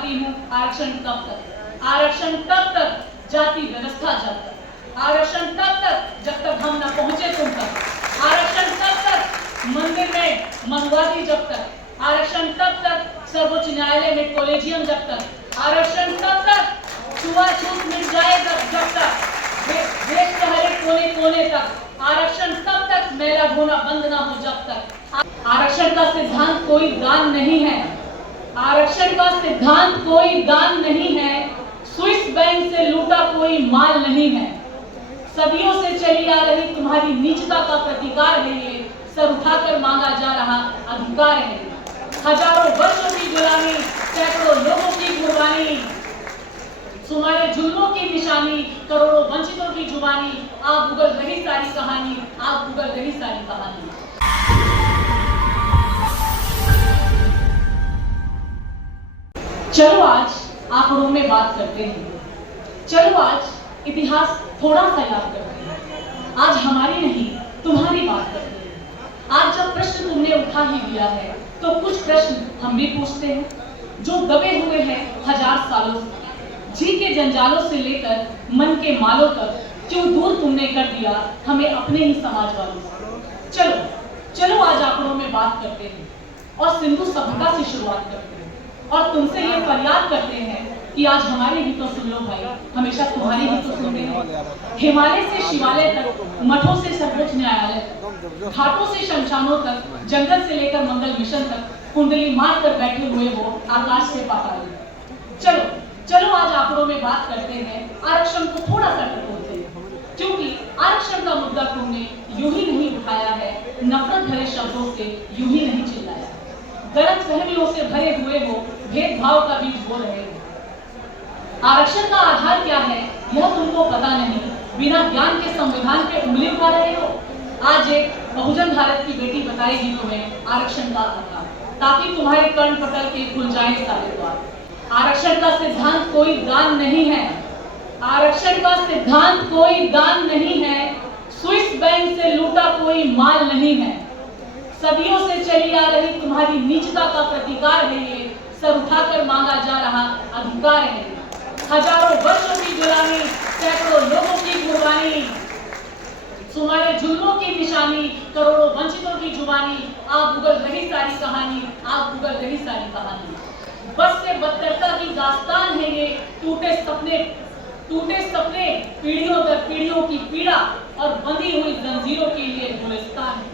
बताती हूँ आरक्षण कब तक। आरक्षण तब तक जाति व्यवस्था जब तक, आरक्षण तब तक जब तक हम न पहुंचे तुम तक, आरक्षण तब तक मंदिर में मंगवादी जब तक, आरक्षण तब तक सर्वोच्च न्यायालय में कॉलेजियम जब तक, आरक्षण तब तक छुआछूत मिट जाए जब तक, देश के हर एक कोने कोने तक, आरक्षण तब तक मेला धोना बंद ना हो जब तक। आरक्षण का सिद्धांत कोई दान नहीं है, आरक्षण का सिद्धांत कोई दान नहीं है, स्विस बैंक से लूटा कोई माल नहीं है। सदियों से चली आ रही तुम्हारी नीचता का प्रतिकार है ये, सर उठाकर मांगा जा रहा अधिकार है। हजारों वर्षों की गुलामी, सैकड़ों लोगों की कुर्बानी, तुम्हारे जुल्मों की निशानी, करोड़ों वंचितों की जुबानी, आप उगल रही सारी कहानी, आप उगल रही सारी कहानी। चलो आज आंकड़ों में बात करते हैं, चलो आज इतिहास थोड़ा सा याद करते हैं। आज हमारी नहीं तुम्हारी बात करते हैं। आज जब प्रश्न तुमने उठा ही दिया है तो कुछ प्रश्न हम भी पूछते हैं जो दबे हुए हैं हजार सालों से। जी के जंजालों से लेकर मन के मालों तक क्यों दूर तुमने कर दिया हमें अपने ही समाज वालों से। चलो चलो आज आंकड़ों में बात करते हैं और सिंधु सभ्यता से शुरुआत करते हैं और तुमसे ये फरियाद करते हैं कि आज हमारी भी तो सुन लो भाई, हमेशा तुम्हारी भी तो सुनते हैं। हिमालय से शिवालय तक, मठों से सर्वोच्च न्यायालय तक, घाटों से शमशानों तक, जंगल से लेकर मंगल मिशन तक कुंडली मार कर बैठे हुए हो आकाश से पाताल। चलो चलो आज आंकड़ों में बात करते हैं, आरक्षण को थोड़ा सा टटोलते हैं, क्योंकि आरक्षण का मुद्दा तुमने यूं ही नहीं उठाया है, नफरत भरे शब्दों से यूं ही नहीं चिल्लाया, गलतफहमियों से भरे हुए हो, भेदभाव का बीज बो रहे हो। आरक्षण का आधार क्या है यह तुमको पता नहीं, बिना ज्ञान के संविधान पे उंगली उठा रहे हो। आज एक बहुजन भारत की बेटी बताएगी तुम्हें आरक्षण का आधार, ताकि तुम्हारे कर्ण पटल के खुल जाए सारे द्वार। आरक्षण का सिद्धांत कोई दान नहीं है, आरक्षण का सिद्धांत कोई दान नहीं है, स्विस बैंक से लूटा कोई माल नहीं है। सदियों से चली आ रही तुम्हारी नीचता का प्रतिकार है ये, सर उठाकर मांगा जा रहा अधिकार है। हजारों वर्षों की गुलामी, सैकड़ों लोगों की कुर्बानी, तुम्हारे जुल्मों की निशानी, करोड़ों वंचितों की जुबानी, आप उगल रही सारी कहानी, आप उगल रही सारी कहानी। बस से बदतरता की दास्तान है ये, टूटे सपने पीढ़ियों दर पीढ़ियों की पीड़ा और बंधी हुई जंजीरों के लिए गुलिस्तान है।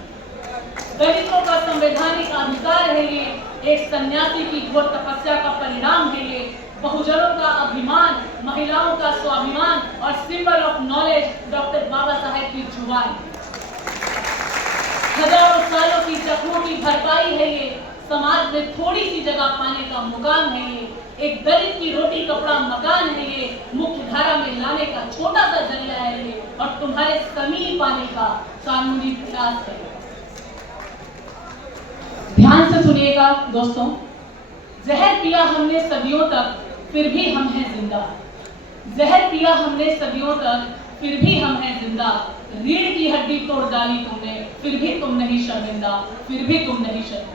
दलितों का संवैधानिक अधिकार है ये, एक सन्यासी की घोर तपस्या का परिणाम है ये, बहुजनों का अभिमान, महिलाओं का स्वाभिमान और symbol of knowledge doctor Baba Saheb की जुबान। हजारों सालों की जख्मों की भरपाई है ये, समाज में थोड़ी सी जगह पाने का मुकाम है ये, एक दलित की रोटी कपड़ा मकान है ये, मुख्य धारा में लाने का छोटा सा जरिया है ये, और तुम्हारे समीप पाने का कानूनी प्रयास है। ध्यान से सुनिएगा दोस्तों, जहर पिया हमने सदियों तक फिर भी हम हैं जिंदा, जहर पिया हमने सदियों तक फिर भी हम हैं जिंदा, रीढ़ की हड्डी तोड़ डाली तुमने फिर भी तुम नहीं शर्मिंदा, फिर भी तुम नहीं शर्मिंदा।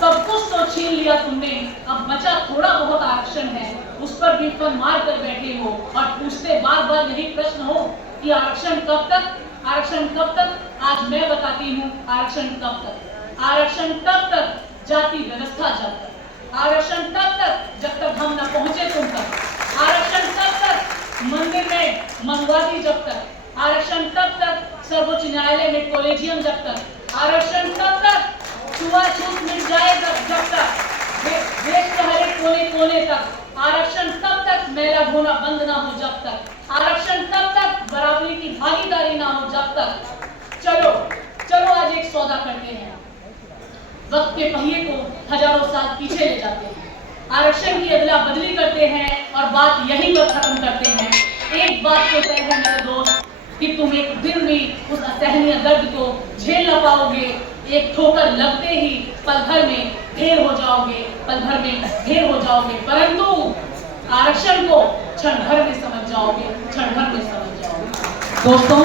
सब कुछ तो छीन लिया तुमने, अब बचा थोड़ा बहुत आरक्षण है, उस पर भी फन मार कर बैठे हो और पूछते बार बार यही प्रश्न हो कि आरक्षण कब तक, आरक्षण कब तक। आज मैं बताती हूँ आरक्षण कब तक। आरक्षण तब तक जाति व्यवस्था जब तक, आरक्षण तब तक जब तक हम न पहुंचे तुम तक, आरक्षण तब तक मंदिर में मंगवादी जब तक, आरक्षण तब तक सर्वोच्च न्यायालय में कॉलेजियम जब तक, आरक्षण तब तक छुआछूत मिट जाए जब तक, देश के हर एक कोने कोने तक, आरक्षण तब तक मेला धोना बंद ना हो जब तक, आरक्षण तब तक बराबरी की भागीदारी ना हो जब तक। चलो चलो आज एक सौदा करते हैं, वक्त के पहिए को हजारों साल पीछे ले जाते हैं, आरक्षण की अदला बदली करते हैं और बात यहीं पर खत्म करते हैं। एक बात तो तय है मेरे दोस्त कि तुम एक दिन भी उस असहनीय दर्द को झेल न पाओगे, एक ठोकर लगते ही पल भर में ढेर हो जाओगे, पल भर में ढेर हो जाओगे, परंतु आरक्षण को क्षण भर में समझ जाओगे, क्षण भर में समझ जाओगे। दोस्तों